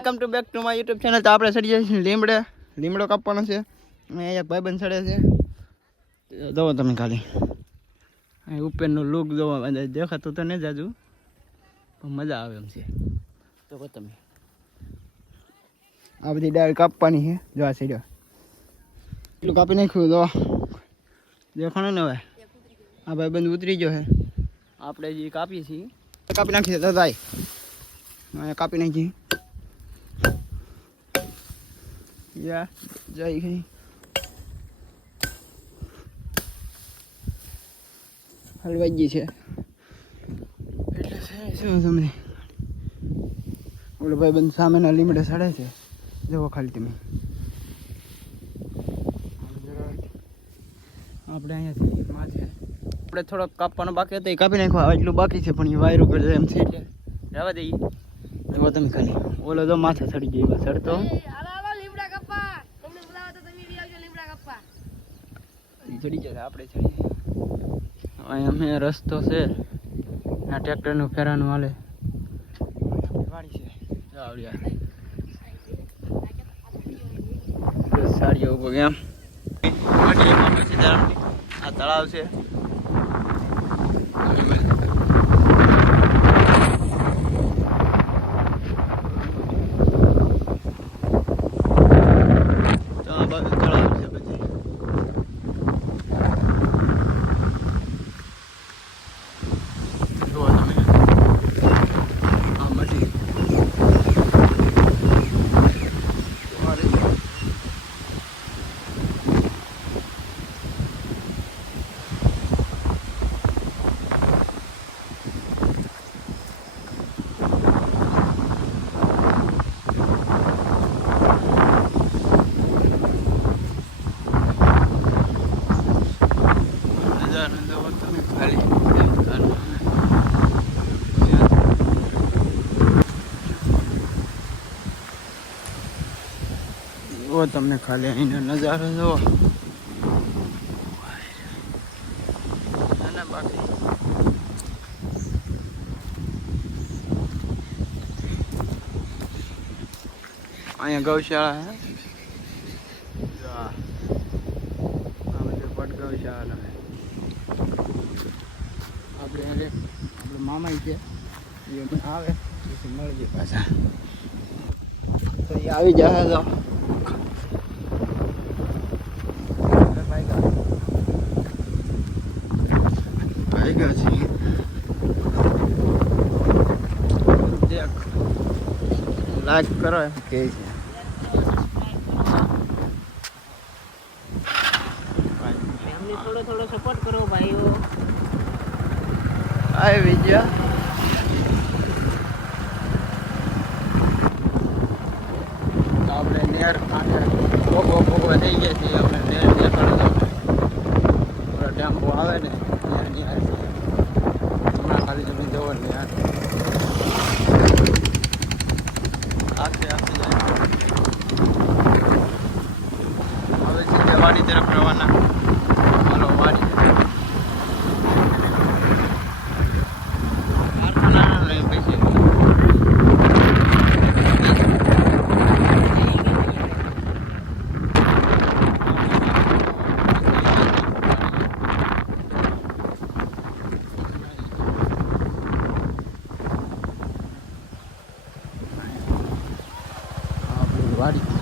Welcome to back to my YouTube channel. તો આપણે ચડી જઈએ છીએ લીમડો કાપવાનો છે. અને એક ભાઈબંધ ચડે છે. જોવો તમે ખાલી અહીં ઉપરનું લુક જોવો, દેખાતું તો નહીં જાજુ પણ મજા આવે એમ છે. જોવો તમે આ બધી ડાળ કાપવાની છે. જો આ સીડ્યો એટલું કાપી નાખ્યું. જો દેખાણો ને હવે આ ભાઈબંધ ઉતરી ગયો છે. આપણે જે કાપીએ છીએ કાપી નાખીએ દાદા કાપી નાખી યા જઈ ગઈ હલવાઈ ગઈ છે એટલે શું તમને ઓલો ભાઈ બંધ સામેના લીમડે સડે છે. જુઓ ખાલી તમે આપણે અહીંયાથી માથે આપણે થોડોક કાપવાનો બાકી હતો એ કાપી નાખવા એટલું બાકી છે પણ એ વાયરું કરે એમ છે એટલે રહેવા દઈએ. જુઓ તમે ખાલી ઓલો તો માથે ચડી ગયો ચડતો ચડી જશે. આપણે ચડી અહીંયા અમે રસ્તો છે આ ટ્રેક્ટરનું ફેરાનું હાલે વાડી છે આવડ્યા સાડીઓ ઉભો કેમ આ તળાવ છે. તમને ખાલી અહીંનો નજારો જુઓ. બાકી અહીંયા ગૌશાળા હે. પટ ગૌશાળા આપણે મામા છે એ આવે પછી મળીએ પાછા. તો એ આવી જાય તો લાઈક કરો એમ કે છે. એમને થોડો સપોર્ટ કરો ભાઈઓ. આ વિજય આપણે નેર ભોગો થઈ ગયા છીએ. આપણે નેર દેખાડો ટેમ્પો આવે ને નેરની હમણાં ખાલી તમે જવો ને યાર હવે સીધે વાડી તરફ રવાના. હાલો વાડી કારખાના લઈ પૈસે વાડી